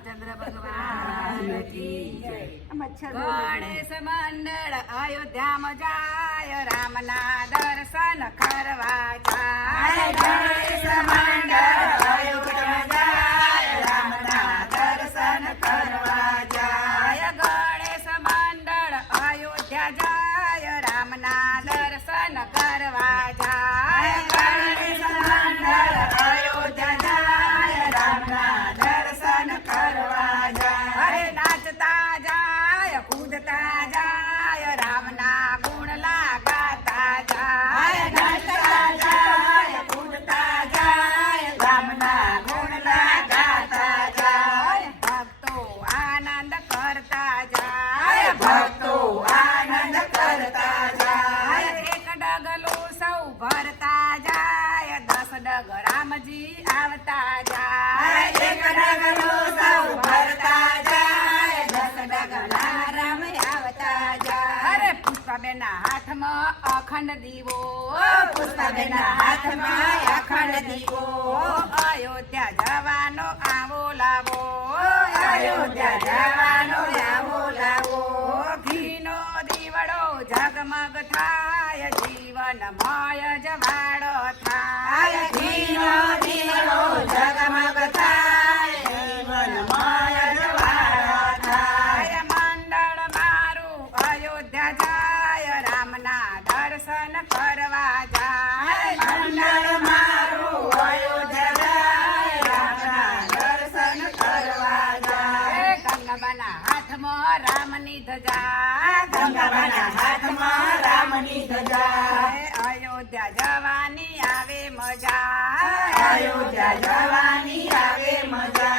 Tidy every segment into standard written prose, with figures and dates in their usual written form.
રામચંદ્ર ભગવાન કી જય. ગણેશ મંડળ અયોધ્યામાં જાય, રામના દર્શન કરવા જાય. ગણેશ મંડળ અયોધ્યામાં જાય, રામના દર્શન કરવા જાય. ગણેશ મંડળ અયોધ્યા જાય, રામના દર્શન કરવા જાય. ગણેશ મંડળ અયોધ્યા જાય, રામના દર્શન કરવા જાય. અરે નાચતા જાય, કૂદતા જાય, રામના ગુણ ગાતા જાય. નાચતા જાય, કૂદતા જાય, રામના ગુણ ગાતા જાય. ભક્તો આનંદ કરતા જાય, ભક્તો આનંદ કરતા જાય. એક ડગલું સૌ ભરતા જાય, 10 ડગ રામજી આવતા જાય. એક ડગલું સૌ ભરતા જાય, 10 ડગ રામ આવતા જાય. અરે પુષ્પાબેનના હાથમાં અખંડ દીવો, પુષ્પાબેનના હાથમાં અખંડ દીવો. અયોધ્યા જવાનો આવો લાવો, અયોધ્યા જવાનો આવો લાવો. ઘીનો દીવડો ઝગમગ થાય, જીવનમય જવાડો થાય. ઘીનો દીવડો ઝગમગ થાય, જીવનમય જવાડો થાય. મંડળ મારું અયોધ્યા જાય, રામના દર્શન કરવા જાય. મંડળ મારું અયોધ્યા જાય, રામના દર્શન કરવા જાય. ગંગાબાના હાથમાં રામની ધજા, ગંગાબાના હાથમાં રામની ધજા. અયોધ્યા જવાની આવે મજા, અયોધ્યા જવાની આવે મજા.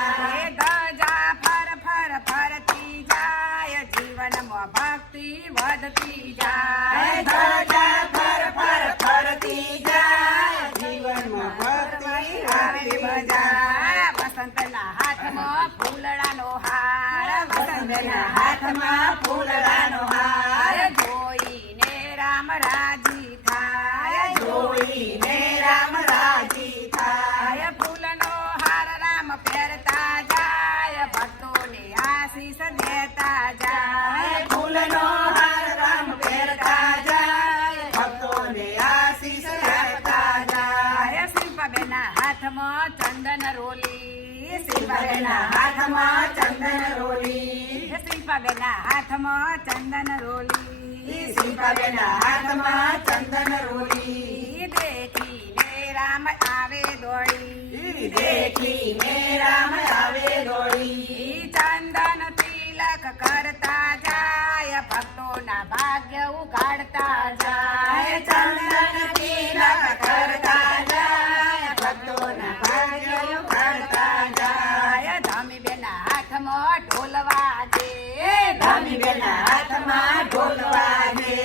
ધજા ફર ફર ફરતી જાય, જીવનમાં ભક્તિ વધતી જાય. ધજા ફર ફર ફરતી જાય, જીવનમાં ભક્તિ આવે મજા. વસંતના હાથમાં ફૂલડાનો હાર, વસંતના હાથમાં ફૂલડાનો હાર. જોઈને રામ રાજી થાય, જોઈને રામ રાજી થાય. ફૂલનો હાર રામ પહેરતા જાય, ભક્તોને આશીષ દેતા જાય. ફૂલનો હાર રામ પહેરતા જાય, ભક્તોને આશીષ દેતા જાય. શિલ્પાબેનના હાથમાં ચંદન રોલી, શિલ્પાબેનના હાથમાં ચંદન રોલી. શિલ્પાબેનના હાથમાં ચંદન રોલી, શિલ્પાબેનના હાથમાં ચંદન રોલી. દેખીને રામ આવે દોડી, દેખીને રામ આવે દોડી. ચંદન તિલક કરતા જાય, ભક્તોના ભાગ્ય ઉગાડતા જાય. ચંદન તિલક કરતા જાય, ભક્તોના ભાગ્ય ઉગાડતા જાય. ધમીબેનના હાથમાં ઢોલ વાગે, ધમીબેનના હાથમાં ઢોલ વાગે.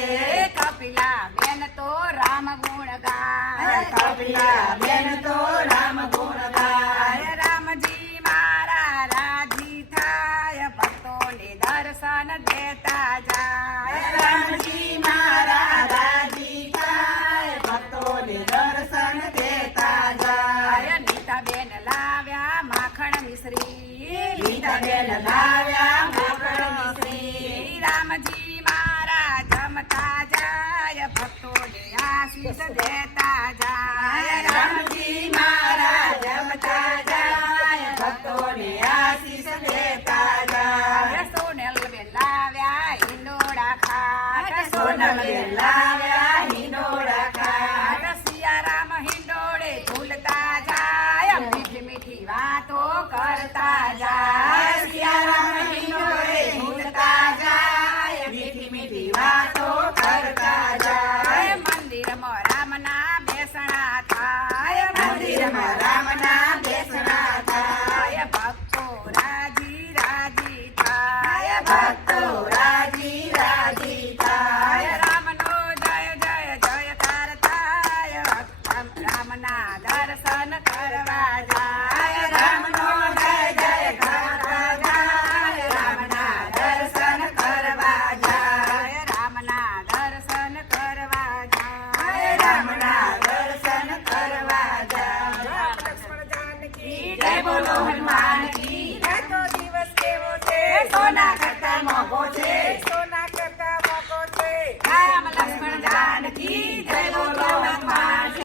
કપિલા બેન તો રામ ગુણ ગાય, કપિલા બેન તો રામ ગુણ ગાય. રામજી મારા રાજી થાય, ભક્તોને દર્શન દેતા જાય. રામજી મારા રાજી થાય, ભક્તોને દર્શન દેતા જાય. નીતાબેન લાવ્યા માખણ મિશ્રી, નીતાબેન લાવ્યા માખણ મિશ્રી. રામજી મારા જમતા જાય, ભક્તોને આશીષ દેતા જાય. રામજી મારા જમતા જાય, ભક્તોને આશીષ દેતા જાય. સોનલબેન લાવ્યા હિંડોળા ખાટ, સોનલબેન લાવ્યા હિંડોળા ખાટ. સિયારામ હિંડોળે ઝૂલતા જાય, મીઠી મીઠી વાતો કરતા જાય. સિયારામ હિંડોળે ઝૂલતા જાય, મીઠી મીઠી વાતો કરતા જાય. મંદિરમાં રામના બેસણા થાય, મંદિરમાં રામના બેસણા થાય. ભક્તો રાજી રાજી થાય, ભક્તો રાજી રાજી થાય. રામનો જય જય જયકાર થાય, રામના દર્શન કરવા જાય. રામનો જય જય કરવા જાય, રામના દર્શન કરવા જાય. રામના દર્શન કરવા જાય, રામના દર્શન કરવા જાય. લક્ષ્મણ જાનકી જય બોલો હનુમાન કી જય. સોના કરતા મોંઘો છે